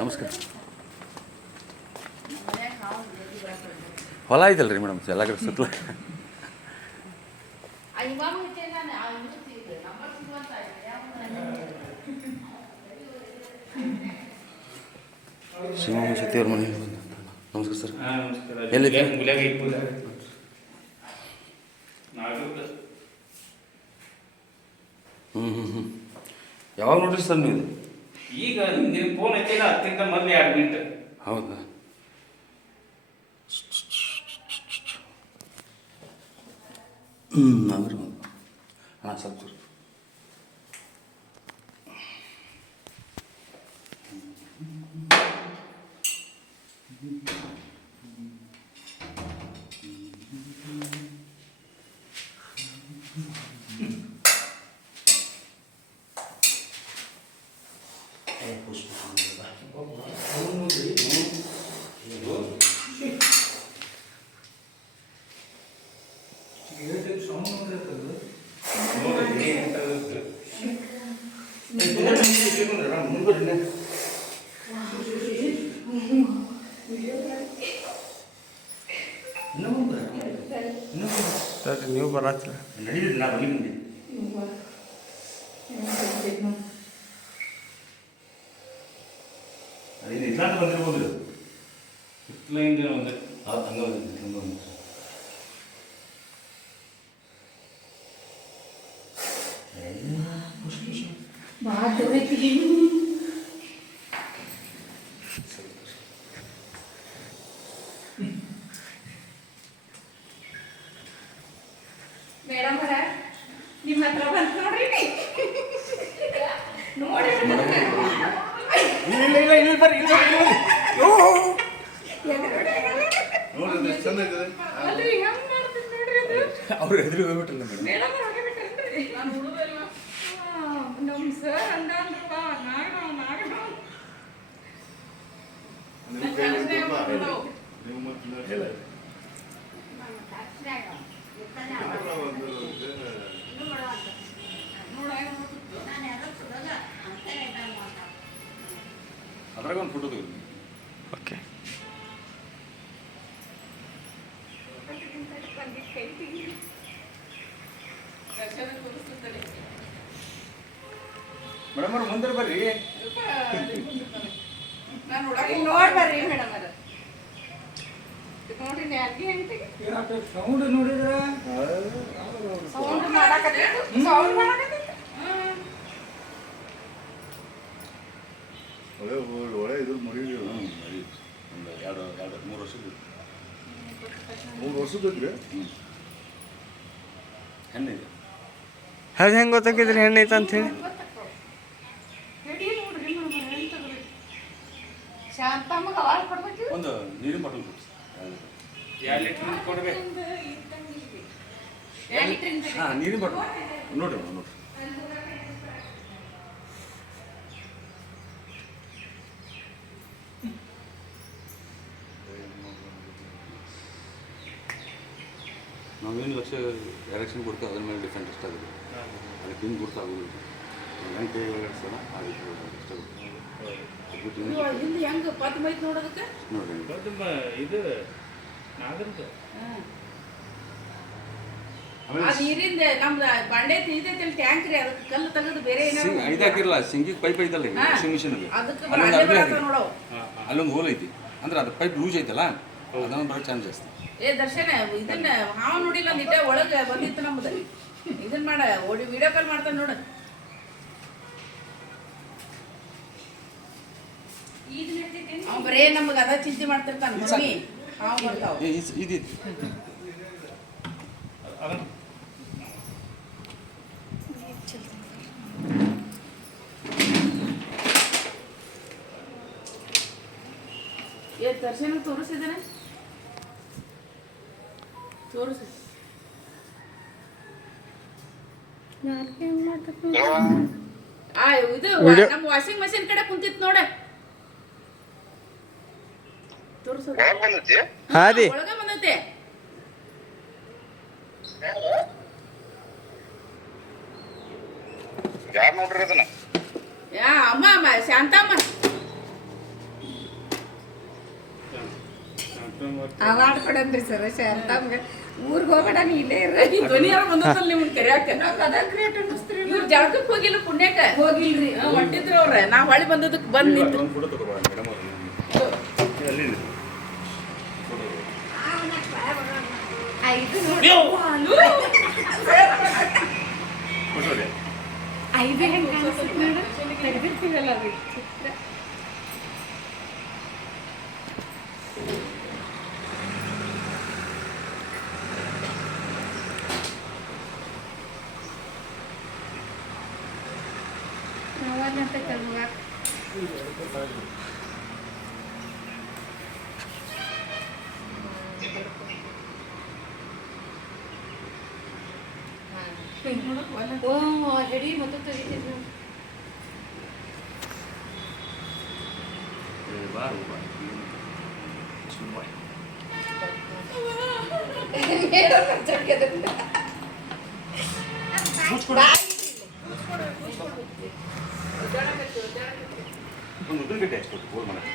ನಮಸ್ಕಾರ. ಹೊಲ ಐತಲ್ರಿ ಮೇಡಮ್ ಎಲ್ಲ ಕಡೆ ಸುತ್ತಲ. ಶಿವಮೊಗ್ಗ ಶೆಟ್ಟಿ ಅವ್ರ ಮನೆ. ನಮಸ್ಕಾರ ಸರ್. ಎಲ್ಲಿದೆ? ಯಾವಾಗ ನೋಡ್ರಿ ಸರ್ ನೀವು? ಈಗ ನಿನ್ನ ಫೋನ್ ಐತಿಲ್ಲ ಅದಕ್ಕಿಂತ ಮೊದಲು 2 ಮಿನಿಟ್. ಹೌದಾ? ಅಂದ್ರೆ ಹಾಂ ಸ್ವಲ್ಪ ನೀವು ಬರತ್ತಿಲ್ಲ ನಡೀಲಿ. ನಾ ಬಲಿ ಬಂದಿ ಅದೇನು ಇಟ್ಲಾಂತ ಬಂದಿರ್ಬೋದು. ಇಟ್ಲಿಂದ ಒಂದು ಹಂಗೆ ಮೇಡಮ್ ಅವರ ನಿಮ್ಮ ಹತ್ರ ಬಂತು ನೋಡ್ರಿ. ನೋಡಿ ಇಲ್ಲ ಬರ್ರಿ ನೋಡ್ರಿ ಚಂದ ಇದೆ. ಅಲ್ರಿ ಹೆಂಗ್ ಮಾಡ್ತೀನಿ ನೋಡ್ರಿ ಅದು. ಅವ್ರು ಎದುರು ಹೋಗ್ಬಿಟ್ರಲ್ಲ ಮೇಡಮ್. ಮೇಡಮ್ ಅವ್ರು ಹೋಗ್ಬಿಟ್ರಲ್ರಿ. ನಾನು ಹುಡುಗಲ್ಲ. ನಮ್ಮ ಸರ್ ಅಂದ್ರಪ್ಪ ನಾಗರಾವ್ ನೀವು ಮತ್ತೆ ಹೇಳ ಅದ್ರಾಗ ಒಂದು ಫೋಟೋ ತೆಗೆದು. ಓಕೆ. ಮೇಡಮ್ ಅವ್ರು ಮುಂದೆ ಬರ್ರಿ. ನೋಡಿ ಬರ್ರಿ ಮೇಡಮ್ ಅವ್ರ. ನೋಡ್ರಿ ನ್ಯಾಲ್ಗಿ ಹೆಂಗ್ ಸೌಂಡ್ ನೋಡಿದ್ರ ಸೌಂಡ್ ಮಾಡಕತ್ತೈತಿ. ಸೌಂಡ್ ಮಾಡಕತ್ತೈತಿ. ಒಳ್ಳೆ ಇದು ಮರೀರಿ. ಮರಿ ಒಂದು 2-3 ವರ್ಷದ್ದು. 3 ವರ್ಷದೈತ್ರಿ. ಹೆಣ್ಣಿದೆ. ಅದು ಹೆಂಗೆ ಗೊತ್ತಾಗಿದ್ರಿ ಹೆಣ್ಣು ಐತೆ ಅಂತ ಹೇಳಿ? ಶಾಂತಮ್ಮಗ ಅವಾಜ್ ಕೊಡ್ಬೇಕು. ಒಂದು ನೀರಿನ ಬಾಟಲ್ ಕೊಡಿ. 2 ಲೀಟರ್ ಕೊಡ್ಬೇಕು. ಹಾಂ ನೀರಿನ ಬಾಟಲ್ ನೋಡ್ರಿ ನೋಡ್ರಿ. ನಾವೇನು ಲಕ್ಷ ಡೈರೆಕ್ಷನ್ ಕೊಡ್ತೀವಿ ಅದ್ರ ಮೇಲೆ ಡಿಫ್ರೆಂಟ್ ಇಷ್ಟ ಆಗುತ್ತೆ. ಅದಕ್ಕೆ ಹಿಂಗೆ ಗೊತ್ತಾಗೋದಿಲ್ಲ. ಹೆಂಗೆ ಕೈ ಒಳಗಡೆ ಸಲ ಆ ರೀತಿ ಇಷ್ಟ ಆಗುತ್ತೆ. ಹಿಂದೆ ಹೆಂಗ್ ಪದ್ ಮೈತ್ ನೋಡೋದಕ್ಕೆ ನೋಡ್ರಿ ತುಂಬ ಇದು ನಾಗರದ್ದು. ಆ ನೀರಿಂದ ನಮ್ದು ಬಂಡೆ ಇದೈತಿ ಟ್ಯಾಂಕ್ ರೀ. ಅದಕ್ಕೆ ಕಲ್ಲು ತೆಗೆದು ಬೇರೆ ಇದು ಹಾಕಿರಲ್ಲ ಸಿಂಗಿಗೆ ಪೈಪ್ ಐತಲ್ಲ ವಾಷಿಂಗ್ ಮಿಷನ್ ಅದಕ್ಕೆ ನೋಡವು. ಅಲ್ಲೊಂದು ಹೋಲ್ ಐತಿ ಅಂದ್ರೆ ಅದು ಪೈಪ್ ಲೂಸ್ ಐತಲ್ಲ ಅದನ್ನು ಬರೋ ಚಾನ್ಸ್ ಜಾಸ್ತಿ. ಏ ದರ್ಶನ ಇದನ್ನ ಹಾವು ನೋಡಿಲ್ಲ ಒಂದಿಟ್ಟ ಒಳಗೆ ಬಂದಿತ್ತು ನಮ್ದು. ಇದನ್ನ ಮಾಡ ಓಡಿ ವಿಡಿಯೋ ಕಾಲ್ ಮಾಡ್ತಾನೆ ನೋಡು. ಅವ್ನು ಬರೇ ನಮ್ಗೆ ಅದ ಚಿಂತೆ ಮಾಡ್ತಿರ್ತಾನೆ. ಮಮ್ಮಿ ಹಾವು ಬರ್ತಾವ. ಇದು ಏ ದರ್ಶನ ತೋರಿಸಿದಾನೆ ತೋರಿಸಿ. ಇದು ನಮ್ಮ ವಾಷಿಂಗ್ ಮಷಿನ್ ಕಡೆ ಕುಂತಿತ್ತು ನೋಡ. ಹಾಂ ರೀ ಒಳಗ ಬಂದೈತೆ. ಯಾರು ನೋಡ್ರಿ ಅದನ್ನ? ಯಾ ಅಮ್ಮ ಶಾಂತಮ್ಮ. ಅವಾರ್ಡ್ ಕೊಡನ್ರಿ ಸರ್ ತಮ್ಗೆ ಊರಿಗೆ ಹೋಗ್ಬೇಡ ನೀ ಇಲ್ಲೇ ಇರ್ರಿ ಧ್ವನಿಯಾರ ಬಂದತ್ತಲ್ಲ ನಿಮ್ಮನ್ನ ಕರ್ಯಾಕ ಅದ ಗ್ರೇಟ್ ಅನ್ನಿಸ್ತ್ರಿ ಇವ್ರು ಜಳಕಕ್ಕೆ ಹೋಗಿಲ್ಲ ಪುಣ್ಯಕ್ಕ ಹೋಗಿಲ್ರಿ ಹೊಂಟಿದ್ರು ಅವ್ರ ನಾ ಹೊಳಿ ಬಂದದಕ್ಕೆ ಬಂದ್ ನಿಂತು ಒಂದು ಫೋಟೋ ತಗೋಬಾರ ಮೇಡಮ್ ಅವರು ಅಲ್ಲಿ ಐದು ನೋಡಿ ಫೋಟೋ ರೀ ಐದು ಹೆಂಗೆ ಕಾಣಿಸುತ್ತೆ ಮೇಡಮ್ ತೆಗೆದಿರ್ತೀವಲ್ಲ ಅದು ಚಿತ್ರ ನಾವಂತ ಕಲ್ವಾ ಓ ಆಲ್ರೆಡಿ ಮತ್ತೆ ತೆಗಿತಿದ್ರು ಬಾರು ಬಾರು ಸುಮ್ಮನೆ ಒಂದು ಉದ್ದಿನ ಗಡ್ಡೆ ಹಾಕ್ಸ್ಕೊಟ್ಟು ಫೋನ್ ಮಾಡಕ್ಕೆ